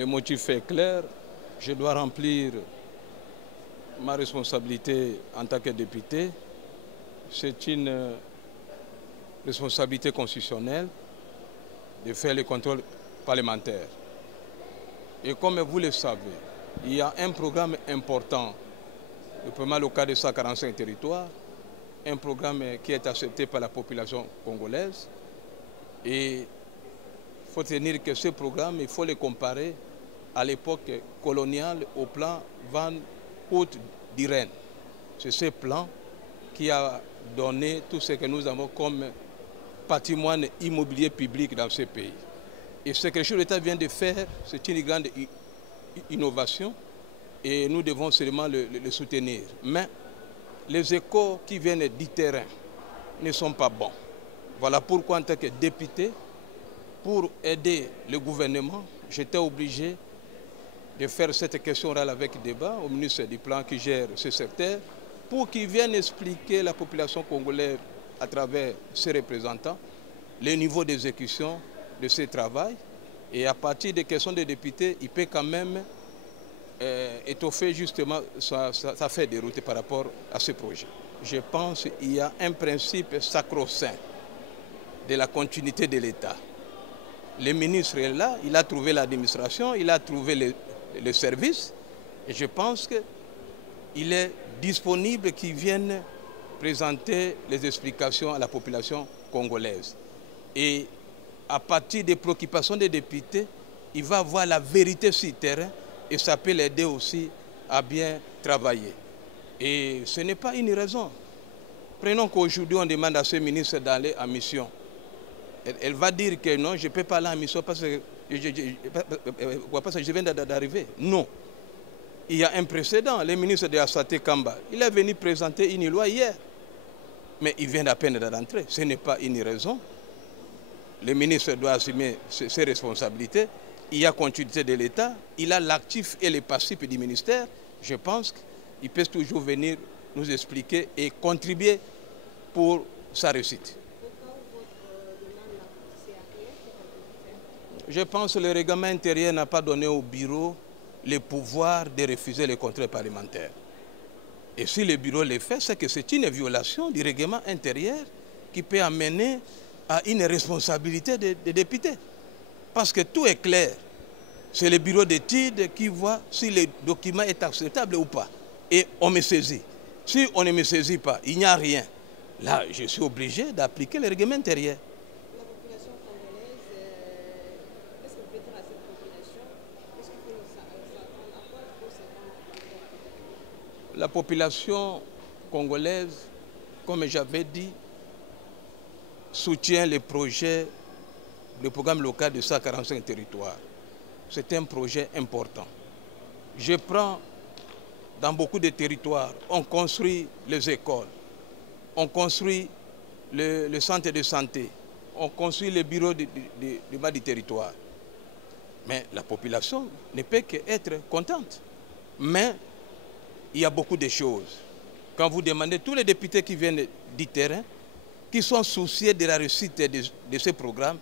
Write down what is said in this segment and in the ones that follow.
Le motif est clair, je dois remplir ma responsabilité en tant que député. C'est une responsabilité constitutionnelle de faire le contrôle parlementaire. Et comme vous le savez, il y a un programme important, le programme local de 145 territoires, un programme qui est accepté par la population congolaise. Et il faut tenir que ce programme, il faut le comparer à l'époque coloniale au plan Van Hout d'Irène. C'est ce plan qui a donné tout ce que nous avons comme patrimoine immobilier public dans ce pays. Et ce que le chef de l'État vient de faire, c'est une grande innovation et nous devons seulement le soutenir. Mais les échos qui viennent du terrain ne sont pas bons. Voilà pourquoi en tant que député, pour aider le gouvernement, j'étais obligé de faire cette question orale avec débat au ministre du Plan qui gère ce secteur pour qu'il vienne expliquer à la population congolaise à travers ses représentants le niveau d'exécution de ce travail. Et à partir des questions des députés, il peut quand même étoffer justement sa feuille de route par rapport à ce projet. Je pense qu'il y a un principe sacro-saint de la continuité de l'État. Le ministre est là, il a trouvé l'administration, il a trouvé le service. Et je pense qu'il est disponible qu'il vienne présenter les explications à la population congolaise. Et à partir des préoccupations des députés, il va voir la vérité sur le terrain et ça peut l'aider aussi à bien travailler. Et ce n'est pas une raison. Prenons qu'aujourd'hui on demande à ce ministre d'aller en mission. Elle va dire que non, je ne peux pas aller en mission parce que je viens d'arriver. Non. Il y a un précédent. Le ministre de la Santé Kamba, il est venu présenter une loi hier. Mais il vient à peine d'entrer. Ce n'est pas une raison. Le ministre doit assumer ses responsabilités. Il y a continuité de l'État. Il a l'actif et le passif du ministère. Je pense qu'il peut toujours venir nous expliquer et contribuer pour sa réussite. Je pense que le règlement intérieur n'a pas donné au bureau le pouvoir de refuser les contrôles parlementaires. Et si le bureau le fait, c'est que c'est une violation du règlement intérieur qui peut amener à une responsabilité des députés. Parce que tout est clair. C'est le bureau d'études qui voit si le document est acceptable ou pas. Et on me saisit. Si on ne me saisit pas, il n'y a rien. Là, je suis obligé d'appliquer le règlement intérieur. La population congolaise, qu'est-ce que vous pouvez dire à cette population? Qu'est-ce qu'il faut s'attendre à quoi il faut s'attendre? La population congolaise, comme j'avais dit, soutient le programme local de 145 territoires. C'est un projet important. Je prends dans beaucoup de territoires, on construit les écoles, on construit le centre de santé, on construit les bureaux du territoire. Mais la population ne peut qu'être contente. Mais il y a beaucoup de choses. Quand vous demandez tous les députés qui viennent du terrain, qui sont souciés de la réussite de ce programme,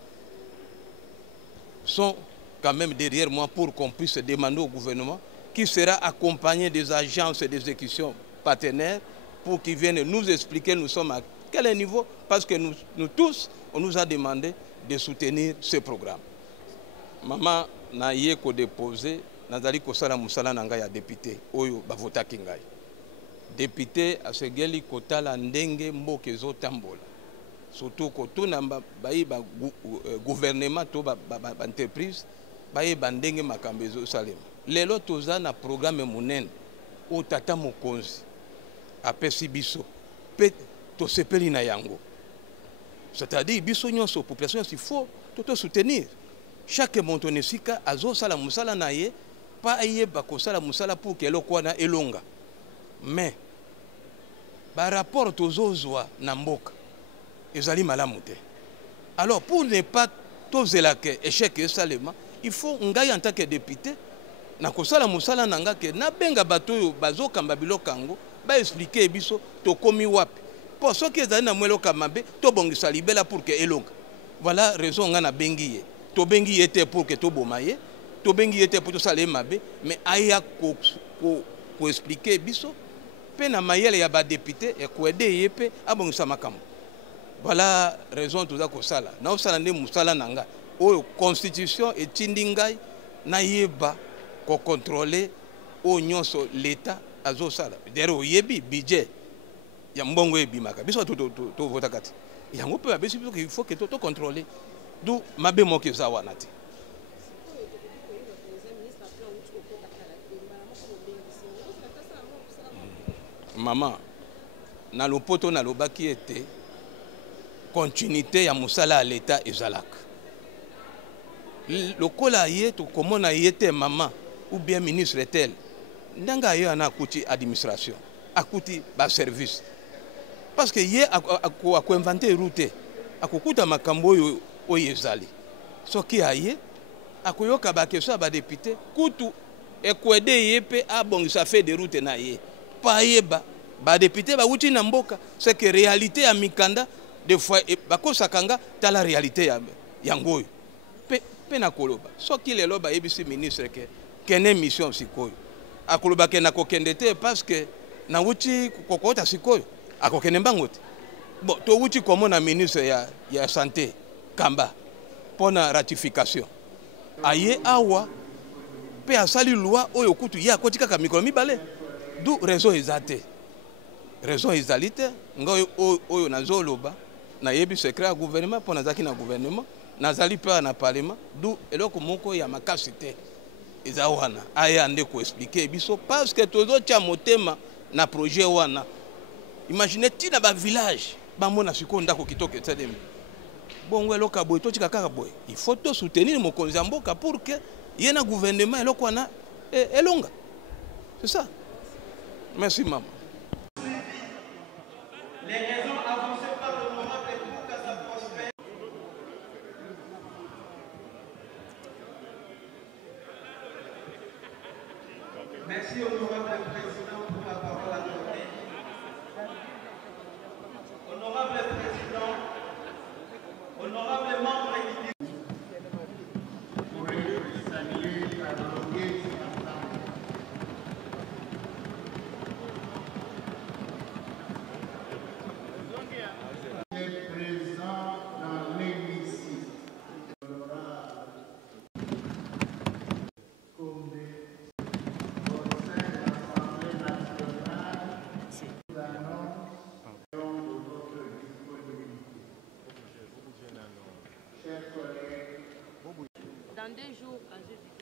sont quand même derrière moi pour qu'on puisse demander au gouvernement qui sera accompagné des agences d'exécution partenaires pour qu'ils viennent nous expliquer nous sommes à quel niveau, parce que nous tous, on nous a demandé de soutenir ce programme. Maman n'a yé ko déposé, nazali kosala musala na ngai ya député, oyo bavotaki ngai. Député asegeli kotala ndenge mboka ezotambola. Surtout kotuna bayi ba gouvernement to ba entreprise bayi bandenge makambo ezosalema. Lelo toza na programme munene o tata mokonzi apesi biso pe tosepeli na yango. C'est-à-dire biso nyonso population il faut tout soutenir. Chaque montonesika azo sala musala na ye pa ayeba ko sala musala pour que eloko na elonga. Mais par rapport tozozwa na mboka ezali malamu te. Alors pour ne pas tozela ke échec esalema, il faut ngai en tant que député na kosala musala nanga ke na benga bato yo bazokamba biloko yango ba expliquer biso to komi wapi. Pour ceux qui ezali na mweloka mabe to bongisa libela pour que elonga. Voilà raison nga na bengi ye. To bengi était pour que to bomaye, to bengi était pour to sala mabe, mais aya ko expliquer biso pe na mayele ya ba député e ko aider yepe abongisa makambo. Voilà raison tout ça ko sala. Na osala nde musala nanga. O constitution etindi ngai na yeba ko contrôler o nyonso l'état azo sala. Dero yebi budget ya mbongo ebimaka. Biso to vota kati. Yango pe abesi biso qu'il faut que to contrôler. D'où mabe moke za wana te. Maman, na lopoto na lobaki ete continuité ya musala à l'état ezalaka. Lokola ye to komona yete maman ou bien ministre tel ndanga ye ana akuti administration, akuti ba service. Parce que ye ako inventer route, akokuta makambo oyo ezali. Soki aye akoyoka ba keso ba député kutu ekwede ye pe abongisa fait de route na ye. Pa yeba ba député ba wuti na mboka, c'est que réalité ya mikanda des fois bakosakanga ta la réalité ya ngoyo. Pe na koloba soki lelo ba yebisi ministre ke kene mission sikoyo akoloba ke na kokende te parce que na wuti kokota sikoyo akokende mbango te. Bon to wuti komona ministre ya santé Kamba pona ratification aye awa pe asali loi oyo kutu ya kotika ka mikolo mibale. Du raison ezate raison ezalite ngoyo oyo nazoloba na yebi secret ya gouvernement pona zaki na gouvernement nazali pe na parlement. Du eloko moko ya makasi te eza wana aya ande ko expliquer biso parce que tozo tia motema na projet wana. Imaginez tina ba village ba mona siko ndako kitoko tsedem Bon, il faut tout soutenir mon Konzamboka pour que il y ait un gouvernement et longa. C'est ça. Merci, maman. Les raisons avancées par l'honorable pour que ça prospère. Merci, honorable président, pour la parole accordée. Honorable président, honorable membre du dans 2 jours, à jeudi.